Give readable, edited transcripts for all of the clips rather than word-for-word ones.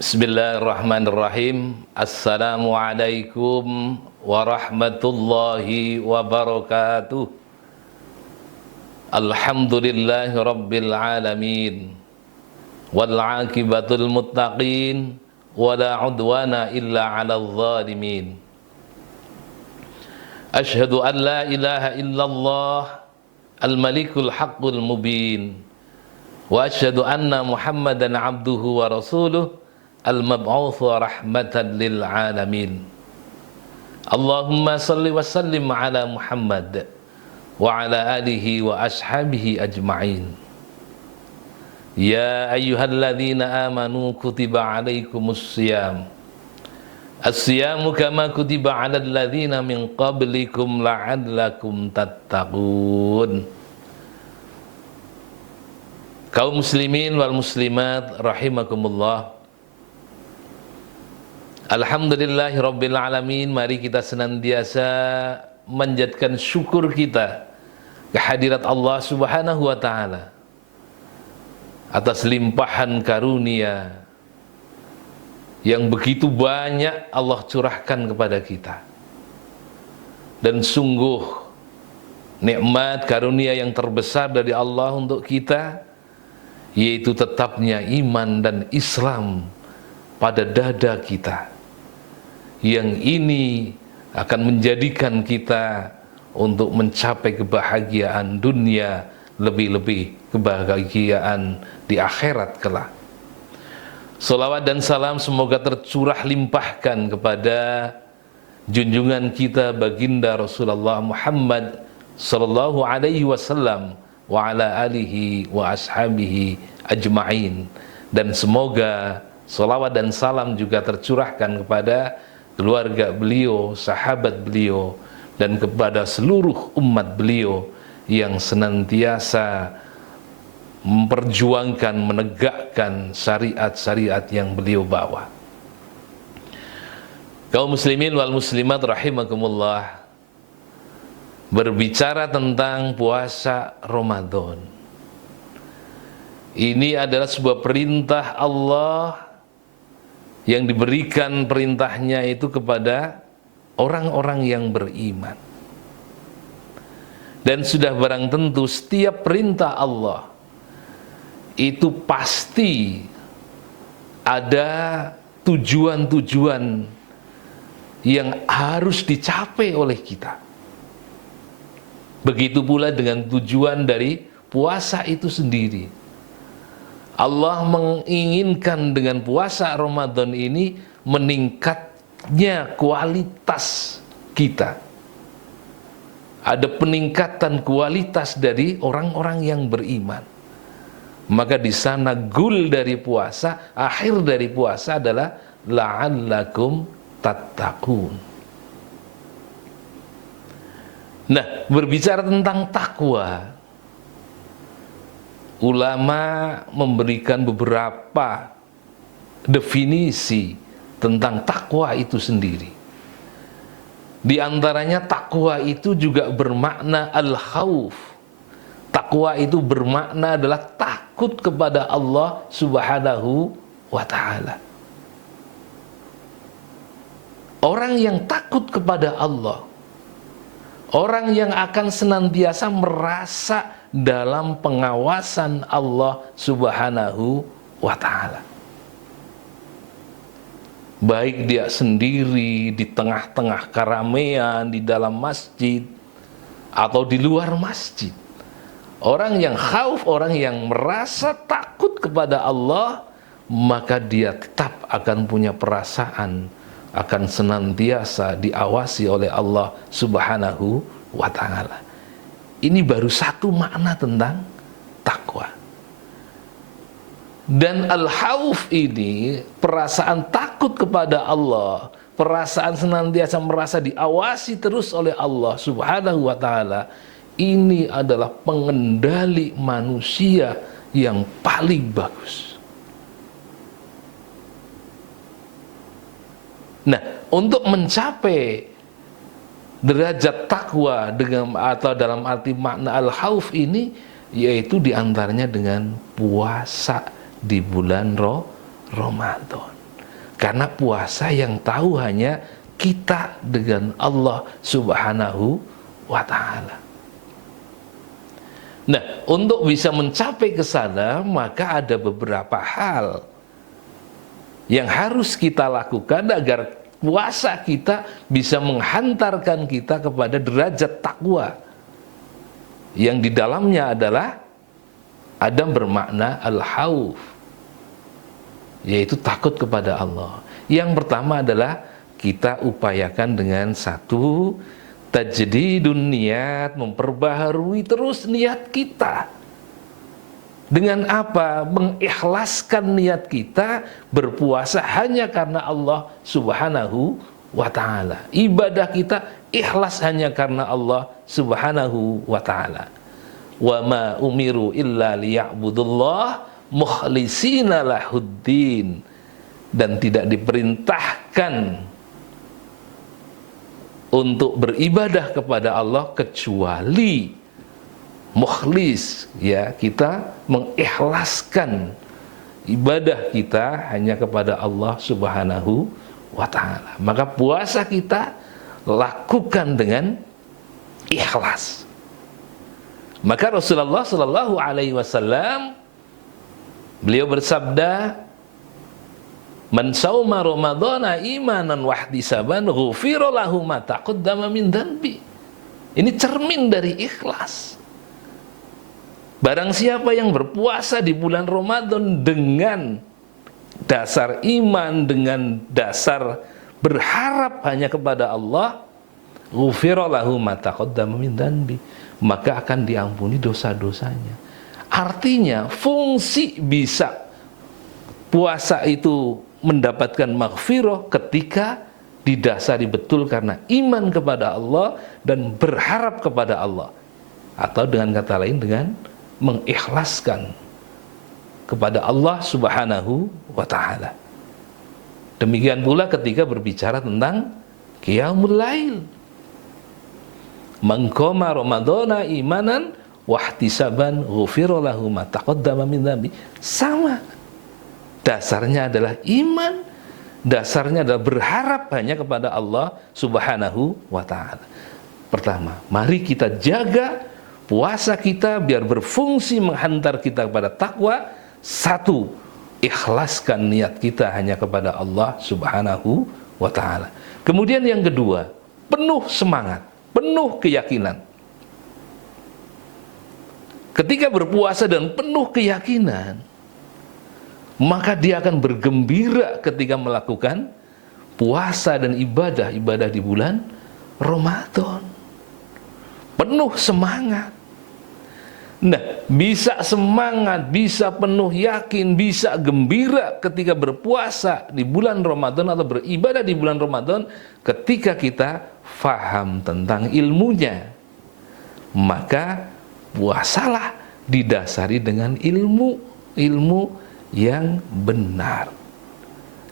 Bismillahirrahmanirrahim. Assalamualaikum warahmatullahi wabarakatuh. Alhamdulillahi rabbil alamin. Wal aqibatul muttaqin. Wala udwana illa ala zalimin. Ashhadu an la ilaha illallah al-malikul haqqul mubin. Wa ashhadu anna Muhammadan abduhu wa rasuluh al-mab'utsu rahmatan lil alamin. Allahumma salli wa sallim ala Muhammad wa ala alihi wa ashabihi ajma'in. Ya ayyuhalladzina amanu kutiba alaikumus siyam. As-siyamu kama kutiba alal ladzina min qablikum la'allakum tattaqun. Kaum muslimin wal muslimat rahimakumullah. Alhamdulillahi rabbil alamin. Mari kita senantiasa menjadikan syukur kita kehadirat Allah subhanahu wa ta'ala atas limpahan karunia yang begitu banyak Allah curahkan kepada kita. Dan sungguh nikmat karunia yang terbesar dari Allah untuk kita, yaitu tetapnya iman dan Islam pada dada kita. Yang ini akan menjadikan kita untuk mencapai kebahagiaan dunia, lebih-lebih kebahagiaan di akhirat kelak. Salawat dan salam semoga tercurah limpahkan kepada junjungan kita baginda Rasulullah Muhammad sallallahu alaihi wasallam wa ala alihi wa ashabihi ajma'in. Dan semoga salawat dan salam juga tercurahkan kepada keluarga beliau, sahabat beliau, dan kepada seluruh umat beliau yang senantiasa memperjuangkan, menegakkan syariat-syariat yang beliau bawa. Kaum muslimin wal muslimat rahimakumullah, berbicara tentang puasa Ramadan, ini adalah sebuah perintah Allah yang diberikan perintahnya itu kepada orang-orang yang beriman. Dan sudah barang tentu setiap perintah Allah itu pasti ada tujuan-tujuan yang harus dicapai oleh kita. Begitu pula dengan tujuan dari puasa itu sendiri. Allah menginginkan dengan puasa Ramadan ini meningkatnya kualitas kita. Ada peningkatan kualitas dari orang-orang yang beriman. Maka di sana goal dari puasa, akhir dari puasa adalah la'allakum tattaqun. Nah, berbicara tentang takwa, ulama memberikan beberapa definisi tentang takwa itu sendiri. Di antaranya takwa itu juga bermakna al-khauf. Takwa itu bermakna adalah takut kepada Allah subhanahu wa ta'ala. Orang yang takut kepada Allah, orang yang akan senantiasa merasa dalam pengawasan Allah subhanahu wa ta'ala. Baik dia sendiri di tengah-tengah keramaian, di dalam masjid, atau di luar masjid. Orang yang khauf, orang yang merasa takut kepada Allah, maka dia tetap akan punya perasaan, akan senantiasa diawasi oleh Allah subhanahu wa ta'ala. Ini baru satu makna tentang takwa. Dan al-khauf ini, perasaan takut kepada Allah, perasaan senantiasa merasa diawasi terus oleh Allah subhanahu wa ta'ala, ini adalah pengendali manusia yang paling bagus. Nah, untuk mencapai derajat takwa dengan atau dalam arti makna al-khauf ini, yaitu diantaranya dengan puasa di bulan Ramadan. Karena puasa yang tahu hanya kita dengan Allah Subhanahu wa ta'ala. Nah, untuk bisa mencapai ke sana, maka ada beberapa hal yang harus kita lakukan agar puasa kita bisa menghantarkan kita kepada derajat takwa, yang di dalamnya adalah ada bermakna al-khauf, yaitu takut kepada Allah. Yang pertama adalah kita upayakan dengan satu, tajdidun niat, memperbaharui terus niat kita. Dengan apa? Mengikhlaskan niat kita berpuasa hanya karena Allah Subhanahu wa ta'ala. Ibadah kita ikhlas hanya karena Allah Subhanahu wa ta'ala. Wa ma umiru illa liya'budullah mukhlisina lahuddin. Dan tidak diperintahkan untuk beribadah kepada Allah kecuali mukhlis, ya, kita mengikhlaskan ibadah kita hanya kepada Allah Subhanahu wa ta'ala. Maka puasa kita lakukan dengan ikhlas. Maka Rasulullah sallallahu alaihi wasallam beliau bersabda, "Man sauma Ramadhana imanan wahtisaban ghufira lahu ma taqaddama min dhanbi." Ini cermin dari ikhlas. Barang siapa yang berpuasa di bulan Ramadan dengan dasar iman, dengan dasar berharap hanya kepada Allah, ghufira lahu ma taqaddama min dhanbi, maka akan diampuni dosa-dosanya. Artinya fungsi bisa puasa itu mendapatkan maghfirah ketika didasari betul karena iman kepada Allah dan berharap kepada Allah, atau dengan kata lain dengan mengikhlaskan kepada Allah Subhanahu wa ta'ala. Demikian pula ketika berbicara tentang qiyamul lail, man qama ramadhana imanan wahtisaban ghufira lahu ma taqaddama min dhanbi. Sama, dasarnya adalah iman, dasarnya adalah berharap hanya kepada Allah Subhanahu wa ta'ala. Pertama, mari kita jaga puasa kita biar berfungsi menghantar kita kepada takwa. Satu, ikhlaskan niat kita hanya kepada Allah Subhanahu wa ta'ala. Kemudian yang kedua, penuh semangat, penuh keyakinan. Ketika berpuasa dan penuh keyakinan, maka dia akan bergembira ketika melakukan puasa dan ibadah di bulan Ramadan. Penuh semangat. Nah, bisa semangat, bisa penuh yakin, bisa gembira ketika berpuasa di bulan Ramadan atau beribadah di bulan Ramadan ketika kita faham tentang ilmunya. Maka puasalah didasari dengan ilmu yang benar.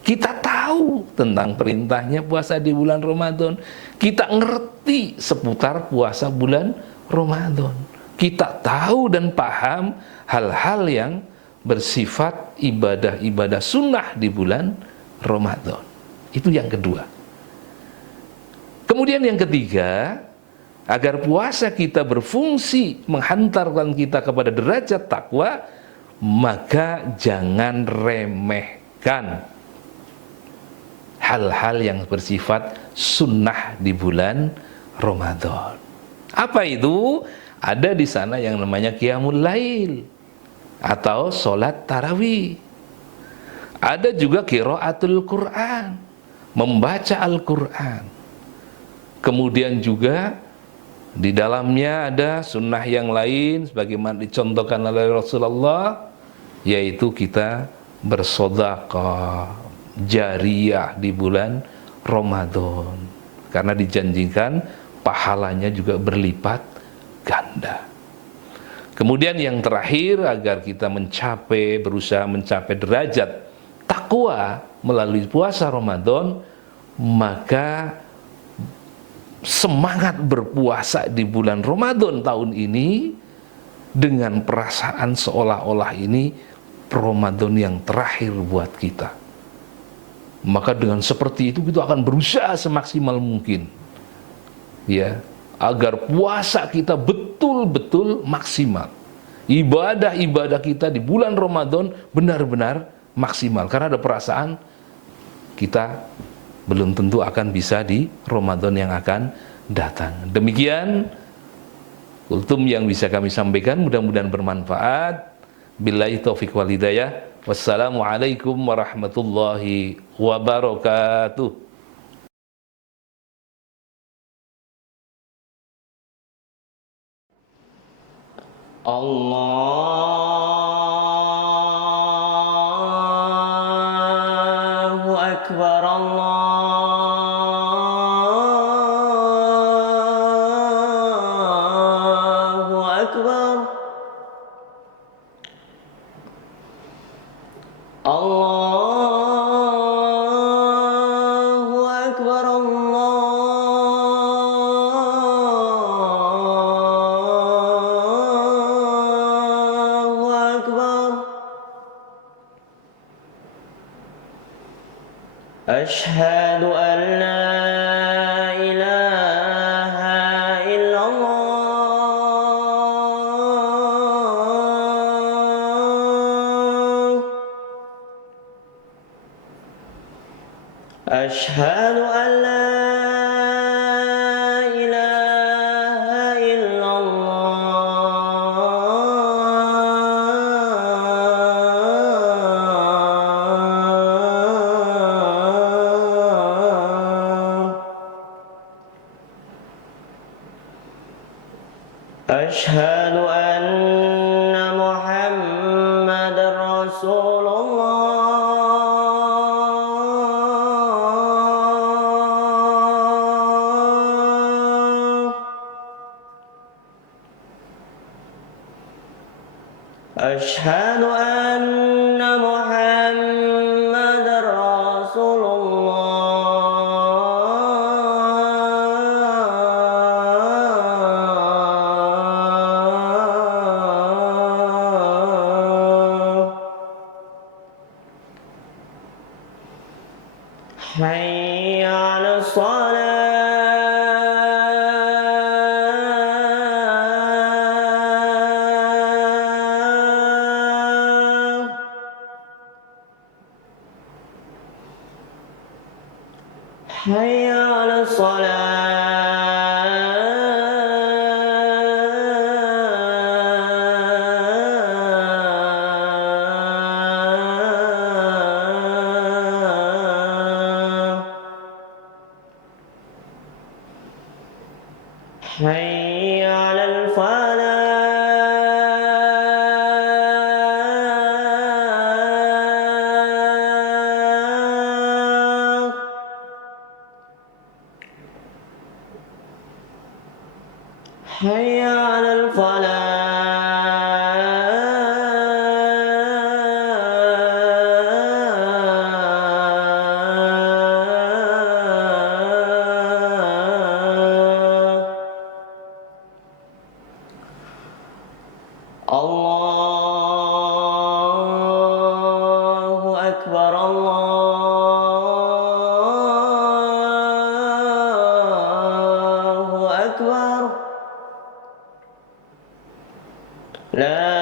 Kita tahu tentang perintahnya puasa di bulan Ramadan. Kita ngerti seputar puasa bulan Ramadan. Kita tahu dan paham hal-hal yang bersifat ibadah-ibadah sunnah di bulan Ramadan. Itu yang kedua. Kemudian yang ketiga, agar puasa kita berfungsi menghantarkan kita kepada derajat takwa, maka jangan remehkan hal-hal yang bersifat sunnah di bulan Ramadan. Apa itu? Ada di sana yang namanya qiyamul lail atau sholat tarawih. Ada juga qiraatul Quran, membaca Al-Quran. Kemudian juga di dalamnya ada sunnah yang lain sebagaimana dicontohkan oleh Rasulullah, yaitu kita bersedekah jariyah di bulan Ramadan, karena dijanjikan pahalanya juga berlipat ganda. Kemudian yang terakhir, agar kita berusaha mencapai derajat takwa melalui puasa Ramadan, maka semangat berpuasa di bulan Ramadan tahun ini dengan perasaan seolah-olah ini Ramadan yang terakhir buat kita. Maka dengan seperti itu kita akan berusaha semaksimal mungkin, ya, agar puasa kita betul-betul maksimal. Ibadah-ibadah kita di bulan Ramadan benar-benar maksimal, karena ada perasaan kita belum tentu akan bisa di Ramadan yang akan datang. Demikian kultum yang bisa kami sampaikan, mudah-mudahan bermanfaat. Billahi taufiq wal hidayah. Wassalamualaikum warahmatullahi wabarakatuh. Allahu Akbar, Allahu Akbar, Allahu Akbar, Allahu Akbar. Ashhadu an la ilaha illallah. Ashhadu an la ilaha illallah. Ashhadu anna Muhammadar Rasulullah. Ashhadu anna Muhammadar Rasulullah. Hayya 'alas shalah. Hayya 'alas shalah. Hayya 'alal falah. Hayya 'alal falah. Allahu Akbar, Allahu Akbar. La